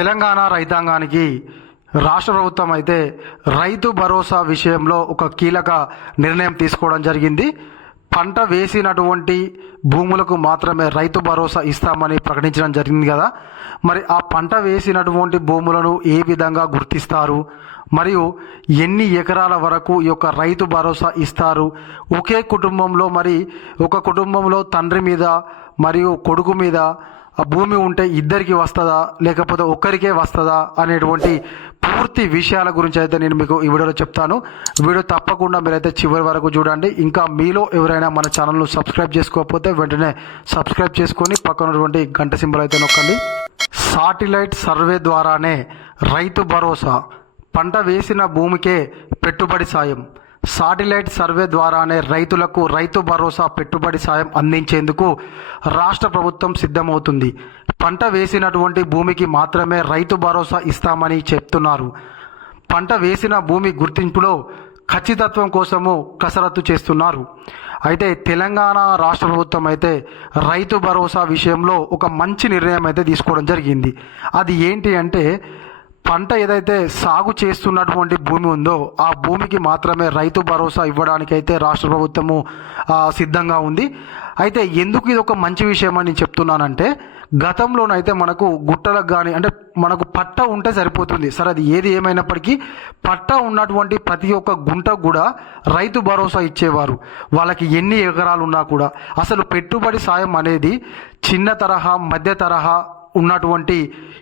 తెలంగాణ రైతాంగానికి రాష్ట్ర ప్రభుత్వం అయితే రైతు భరోసా విషయంలో ఒక కీలక నిర్ణయం తీసుకోవడం జరిగింది. పంట వేసినటువంటి భూములకు మాత్రమే రైతు భరోసా ఇస్తామని ప్రకటించడం జరిగింది కదా. మరి ఆ పంట వేసినటువంటి భూములను ఏ విధంగా గుర్తిస్తారు? మరియు ఎన్ని ఎకరాల వరకు ఈ యొక్క రైతు భరోసా ఇస్తారు? ఒకే కుటుంబంలో మరి ఒక కుటుంబంలో తండ్రి మీద మరియు కొడుకు మీద భూమి ఉంటే ఇద్దరికి వస్తుందా? లేకపోతే ఒక్కరికే వస్తుందా? అనేటువంటి పూర్తి విషయాల గురించి అయితే నేను మీకు ఈ వీడియోలో చెప్తాను. వీడియో తప్పకుండా మీరైతే చివరి వరకు చూడండి. ఇంకా మీలో ఎవరైనా మన ఛానల్ను సబ్స్క్రైబ్ చేసుకోకపోతే వెంటనే సబ్స్క్రైబ్ చేసుకొని పక్కనటువంటి గంట సింబల్ అయితే నొక్కండి. సాటిలైట్ సర్వే ద్వారానే రైతు భరోసా. పంట వేసిన భూమికే పెట్టుబడి సాయం. సాటిలైట్ సర్వే ద్వారానే రైతులకు రైతు భరోసా పెట్టుబడి సాయం అందించేందుకు రాష్ట్ర ప్రభుత్వం సిద్ధమవుతుంది. పంట వేసినటువంటి భూమికి మాత్రమే రైతు భరోసా ఇస్తామని చెప్తున్నారు. పంట వేసిన భూమి గుర్తింపులో ఖచ్చితత్వం కోసము కసరత్తు చేస్తున్నారు. అయితే తెలంగాణ రాష్ట్ర ప్రభుత్వం అయితే రైతు భరోసా విషయంలో ఒక మంచి నిర్ణయం అయితే తీసుకోవడం జరిగింది. అది ఏంటి అంటే పంట ఏదైతే సాగు చేస్తున్నటువంటి భూమి ఉందో ఆ భూమికి మాత్రమే రైతు భరోసా ఇవ్వడానికి అయితే రాష్ట్ర ప్రభుత్వము సిద్ధంగా ఉంది. అయితే ఎందుకు ఇది ఒక మంచి విషయం అని నేను చెప్తున్నానంటే గతంలోనైతే మనకు గుట్టలకు కానీ అంటే మనకు పట్ట ఉంటే సరిపోతుంది. సరే అది ఏది ఏమైనప్పటికీ పట్ట ఉన్నటువంటి ప్రతి ఒక్క గుంటకు కూడా రైతు భరోసా ఇచ్చేవారు. వాళ్ళకి ఎన్ని ఎకరాలు ఉన్నా కూడా. అసలు పెట్టుబడి సాయం అనేది చిన్న తరహా మధ్య తరహా ఉన్నటువంటి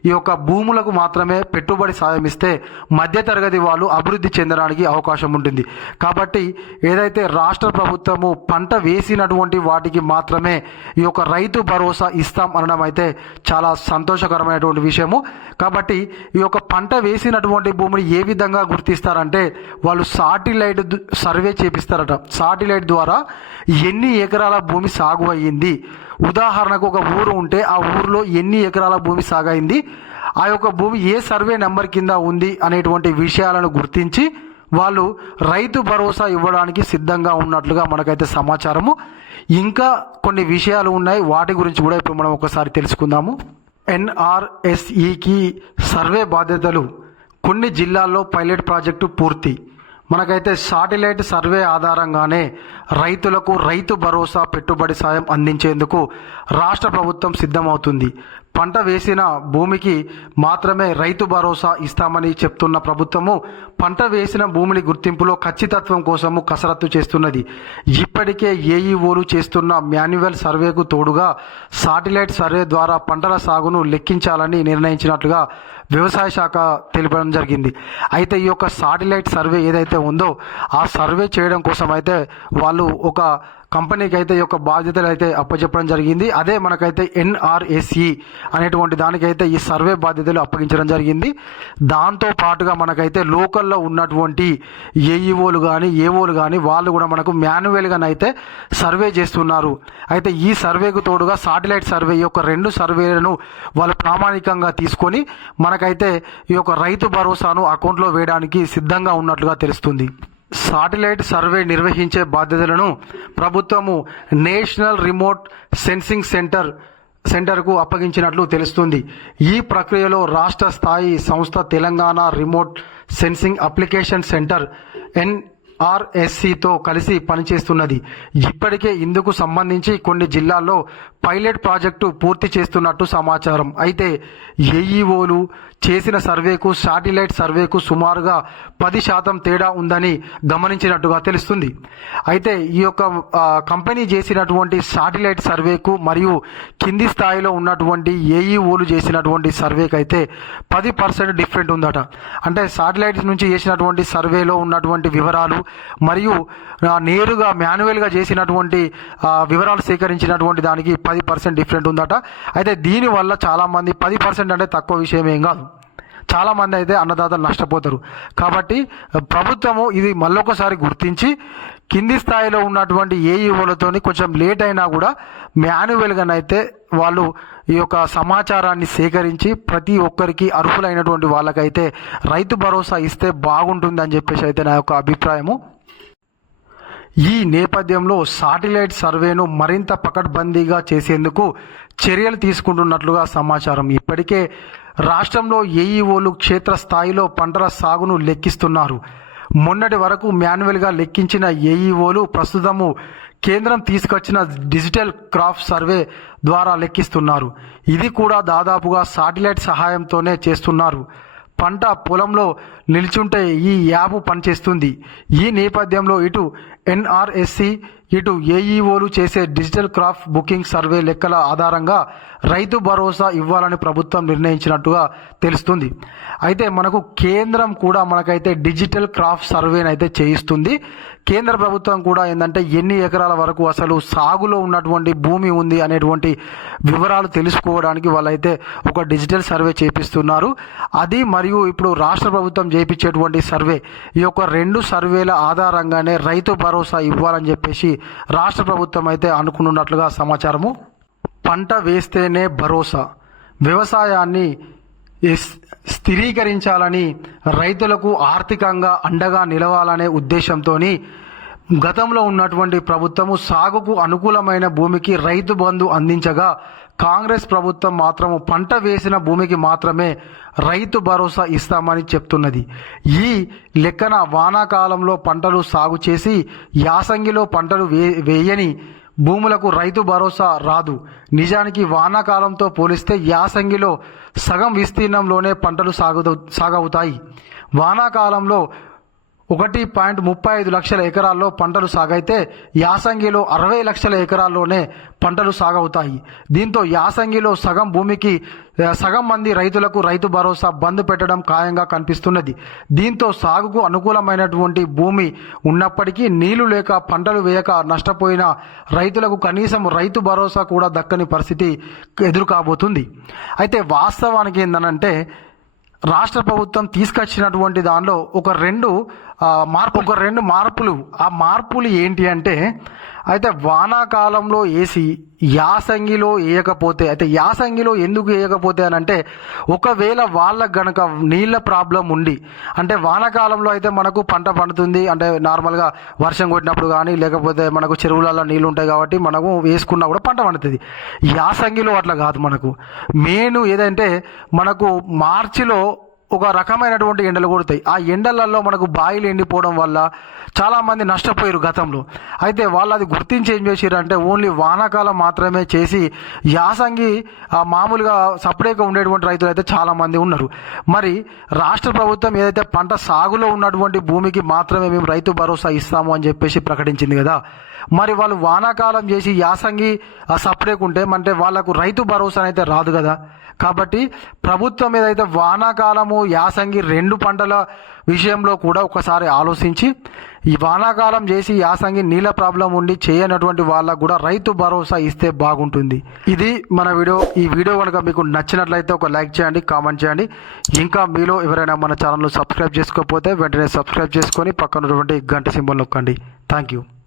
ఈ యొక్క భూములకు మాత్రమే పెట్టుబడి సాయం ఇస్తే మధ్యతరగతి వాళ్ళు అభివృద్ధి చెందడానికి అవకాశం ఉంటుంది. కాబట్టి ఏదైతే రాష్ట్ర ప్రభుత్వము పంట వేసినటువంటి వాటికి మాత్రమే ఈ యొక్క రైతు భరోసా ఇస్తాం అనడం అయితే చాలా సంతోషకరమైనటువంటి విషయము. కాబట్టి ఈ యొక్క పంట వేసినటువంటి భూమిని ఏ విధంగా గుర్తిస్తారంటే వాళ్ళు సాటిలైట్ సర్వే చేపిస్తారట. సాటిలైట్ ద్వారా ఎన్ని ఎకరాల భూమి సాగు అయ్యింది? ఉదాహరణకు ఒక ఊరు ఉంటే ఆ ఊరిలో ఎన్ని ఎకరాల భూమి సాగైంది ఆ యొక్క భూమి ఏ సర్వే నెంబర్ కింద ఉంది అనేటువంటి విషయాలను గుర్తించి వాళ్ళు రైతు భరోసా ఇవ్వడానికి సిద్ధంగా ఉన్నట్లుగా మనకైతే సమాచారము. ఇంకా కొన్ని విషయాలు ఉన్నాయి. వాటి గురించి కూడా ఇప్పుడు మనం ఒకసారి తెలుసుకుందాము. ఎన్ఆర్ఎస్ఈకి సర్వే బాధ్యతలు కొన్ని జిల్లాల్లో పైలట్ ప్రాజెక్టు పూర్తి. మనకైతే సాటిలైట్ సర్వే ఆధారంగానే రైతులకు రైతు భరోసా పెట్టుబడి సాయం అందించేందుకు రాష్ట్ర ప్రభుత్వం సిద్ధమవుతుంది. పంట వేసిన భూమికి మాత్రమే రైతు భరోసా ఇస్తామని చెప్తున్న ప్రభుత్వము పంట వేసిన భూమిని గుర్తింపులో ఖచ్చితత్వం కోసము కసరత్తు చేస్తున్నది. ఇప్పటికే ఏఈఓలు చేస్తున్న మాన్యువల్ సర్వేకు తోడుగా సాటిలైట్ సర్వే ద్వారా పంటల సాగును లెక్కించాలని నిర్ణయించినట్లుగా వ్యవసాయ శాఖ తెలిపడం జరిగింది. అయితే ఈ యొక్క సాటిలైట్ సర్వే ఏదైతే ఉందో ఆ సర్వే చేయడం కోసం అయితే వాళ్ళు ఒక కంపెనీకి అయితే యొక్క బాధ్యతలు అయితే అప్పచెప్పడం జరిగింది. అదే మనకైతే ఎన్ఆర్ఎస్ఈ అనేటువంటి దానికైతే ఈ సర్వే బాధ్యతలు అప్పగించడం జరిగింది. దాంతో పాటుగా మనకైతే లోకల్లో ఉన్నటువంటి ఏఈఓలు కానీ ఏఓలు కానీ వాళ్ళు కూడా మనకు మాన్యువల్గానైతే సర్వే చేస్తున్నారు. అయితే ఈ సర్వేకు తోడుగా సాటిలైట్ సర్వే యొక్క రెండు సర్వేలను వాళ్ళు ప్రామాణికంగా తీసుకొని మనకైతే ఈ యొక్క రైతు భరోసాను అకౌంట్లో వేయడానికి సిద్ధంగా ఉన్నట్లుగా తెలుస్తుంది. సాటిలైట్ సర్వే నిర్వహించే బాధ్యతలను ప్రభుత్వము నేషనల్ రిమోట్ సెన్సింగ్ సెంటర్ సెంటర్కు అప్పగించినట్లు తెలుస్తుంది. ఈ ప్రక్రియలో రాష్ట్ర స్థాయి సంస్థ Telangana remote sensing application centre N ఆర్ఎస్సితో కలిసి పనిచేస్తున్నది. ఇప్పటికే ఇందుకు సంబంధించి కొన్ని జిల్లాల్లో పైలట్ ప్రాజెక్టు పూర్తి చేస్తున్నట్టు సమాచారం. అయితే ఏఈఓలు చేసిన సర్వేకు శాటిలైట్ సర్వేకు సుమారుగా పది శాతం తేడా ఉందని గమనించినట్టుగా తెలుస్తుంది. అయితే ఈ యొక్క కంపెనీ చేసినటువంటి శాటిలైట్ సర్వేకు మరియు కింది స్థాయిలో ఉన్నటువంటి ఏఈఓలు చేసినటువంటి సర్వేకి అయితే పది పర్సెంట్ డిఫరెంట్ ఉందట. అంటే శాటిలైట్ నుంచి చేసినటువంటి సర్వేలో ఉన్నటువంటి వివరాలు మరియు నేరుగా మాన్యువల్గా చేసినటువంటి వివరాలు సేకరించినటువంటి దానికి పది పది పర్సెంట్ డిఫరెంట్ ఉందట. అయితే దీనివల్ల చాలామంది పది పర్సెంట్ అంటే తక్కువ విషయం ఏం కాదు. చాలామంది అయితే అన్నదాతలు నష్టపోతారు. కాబట్టి ప్రభుత్వము ఇది మళ్ళొకసారి గుర్తించి కింది స్థాయిలో ఉన్నటువంటి ఏఈఓలతోని కొంచెం లేట్ అయినా కూడా మాన్యువల్గానైతే వాళ్ళు ఈ యొక్క సమాచారాన్ని సేకరించి ప్రతి ఒక్కరికి అర్హులైనటువంటి వాళ్ళకైతే రైతు భరోసా ఇస్తే బాగుంటుంది అని చెప్పేసి అయితే నా యొక్క అభిప్రాయము. ఈ నేపథ్యంలో సాటిలైట్ సర్వేను మరింత పకడ్బందీగా చేసేందుకు చర్యలు తీసుకుంటున్నట్లుగా సమాచారం. ఇప్పటికే రాష్ట్రంలో ఏఈఓలు క్షేత్రస్థాయిలో పంటల సాగును లెక్కిస్తున్నారు. మొన్నటి వరకు మాన్యువల్గా లెక్కించిన ఏఈఓలు ప్రస్తుతము కేంద్రం తీసుకొచ్చిన డిజిటల్ క్రాప్ సర్వే ద్వారా లెక్కిస్తున్నారు. ఇది కూడా దాదాపుగా సాటిలైట్ సహాయంతోనే చేస్తున్నారు. పంట పొలంలో నిలిచుంటే ఈ యాప్ పనిచేస్తుంది. ఈ నేపథ్యంలో ఇటు ఎన్ఆర్ఎస్సి ఇటు ఏఈఓలు చేసే డిజిటల్ క్రాప్ బుకింగ్ సర్వే లెక్కల ఆధారంగా రైతు భరోసా ఇవ్వాలని ప్రభుత్వం నిర్ణయించినట్టుగా తెలుస్తుంది. అయితే మనకు కేంద్రం కూడా మనకైతే డిజిటల్ క్రాప్ సర్వేని అయితే చేయిస్తుంది. కేంద్ర ప్రభుత్వం కూడా ఏంటంటే ఎన్ని ఎకరాల వరకు అసలు సాగులో ఉన్నటువంటి భూమి ఉంది అనేటువంటి వివరాలు తెలుసుకోవడానికి వాళ్ళైతే ఒక డిజిటల్ సర్వే చేపిస్తున్నారు. అది మరియు ఇప్పుడు రాష్ట్ర ప్రభుత్వం చేయించేటువంటి సర్వే ఈ యొక్క రెండు సర్వేల ఆధారంగానే రైతు భరోసా ఇవ్వాలని చెప్పేసి రాష్ట్ర ప్రభుత్వం అయితే అనుకున్నట్లుగా సమాచారము. పంట వేస్తేనే భరోసా. వ్యవసాయాన్ని స్థిరీకరించాలని రైతులకు ఆర్థికంగా అండగా నిలవాలనే ఉద్దేశంతో గతంలో ఉన్నటువంటి ప్రభుత్వము సాగుకు అనుకూలమైన భూమికి రైతు బంధు అందించగా కాంగ్రెస్ ప్రభుత్వం మాత్రము పంట వేసిన భూమికి మాత్రమే రైతు భరోసా ఇస్తామని చెప్తున్నది. ఈ లెక్కన వానాకాలంలో పంటలు సాగు చేసి యాసంగిలో పంటలు వే వేయని భూములకు రైతు భరోసా రాదు. నిజానికి వానాకాలంతో పోలిస్తే యాసంగిలో సగం విస్తీర్ణంలోనే పంటలు సాగు సాగవుతాయి. వానాకాలంలో ఒకటి పాయింట్ ముప్పై ఐదు లక్షల ఎకరాల్లో పంటలు సాగైతే యాసంగిలో అరవై లక్షల ఎకరాల్లోనే పంటలు సాగవుతాయి. దీంతో యాసంగిలో సగం భూమికి సగం మంది రైతులకు రైతు భరోసా బంద్ పెట్టడం ఖాయంగా కనిపిస్తున్నది. దీంతో సాగుకు అనుకూలమైనటువంటి భూమి ఉన్నప్పటికీ నీళ్ళు లేక పంటలు వేయక నష్టపోయిన రైతులకు కనీసం రైతు భరోసా కూడా దక్కని పరిస్థితి ఎదురు కాబోతుంది అయితే వాస్తవానికి ఏంటనంటే రాష్ట్ర ప్రభుత్వం తీసుకొచ్చినటువంటి దానిలో ఒక రెండు మార్పు ఒక రెండు మార్పులు. ఆ మార్పులు ఏంటి అంటే అయితే వానాకాలంలో వేసి యాసంగిలో వేయకపోతే అయితే యాసంగిలో ఎందుకు వేయకపోతే అని అంటే ఒకవేళ వాళ్ళకు గనక నీళ్ళ ప్రాబ్లం ఉండి అంటే వానాకాలంలో అయితే మనకు పంట పండుతుంది అంటే నార్మల్గా వర్షం కొట్టినప్పుడు కానీ లేకపోతే మనకు చెరువులలో నీళ్ళు ఉంటాయి కాబట్టి మనము వేసుకున్నా కూడా పంట పండుతుంది. యాసంగిలో అట్లా కాదు మనకు. మెయిన్ ఏదంటే మనకు మార్చిలో ఒక రకమైనటువంటి ఎండలు కొడతాయి. ఆ ఎండలలో మనకు బాయిలు ఎండిపోవడం వల్ల చాలామంది నష్టపోయారు గతంలో. అయితే వాళ్ళు అది గుర్తించి ఏం చేసారు అంటే ఓన్లీ వానాకాలం మాత్రమే చేసి యాసంగి ఆ మామూలుగా సపరేట్గా ఉండేటువంటి రైతులు అయితే చాలామంది ఉన్నారు. మరి రాష్ట్ర ప్రభుత్వం ఏదైతే పంట సాగులో ఉన్నటువంటి భూమికి మాత్రమే మేము రైతు భరోసా ఇస్తాము అని చెప్పేసి ప్రకటించింది కదా. మరి వాళ్ళు వానాకాలం చేసి యాసంగి ఆ సపరేట్ ఉంటే అంటే వాళ్ళకు రైతు భరోసా అయితే రాదు కదా. కాబట్టి ప్రభుత్వం ఏదైతే వానాకాలము యాసంగి రెండు పంటల విషయంలో కూడా ఒకసారి ఆలోచించి ఈ వానాకాలం చేసి యాసంగి నీళ్ళ ప్రాబ్లం ఉండి చేయనటువంటి వాళ్ళకు కూడా రైతు భరోసా ఇస్తే బాగుంటుంది. ఇది మన వీడియో. ఈ వీడియో కనుక మీకు నచ్చినట్లయితే ఒక లైక్ చేయండి కామెంట్ చేయండి. ఇంకా మీలో ఎవరైనా మన ఛానల్ను సబ్స్క్రైబ్ చేసుకోకపోతే వెంటనే సబ్స్క్రైబ్ చేసుకొని పక్కనటువంటి గంట సింబల్ నొక్కండి. Thank you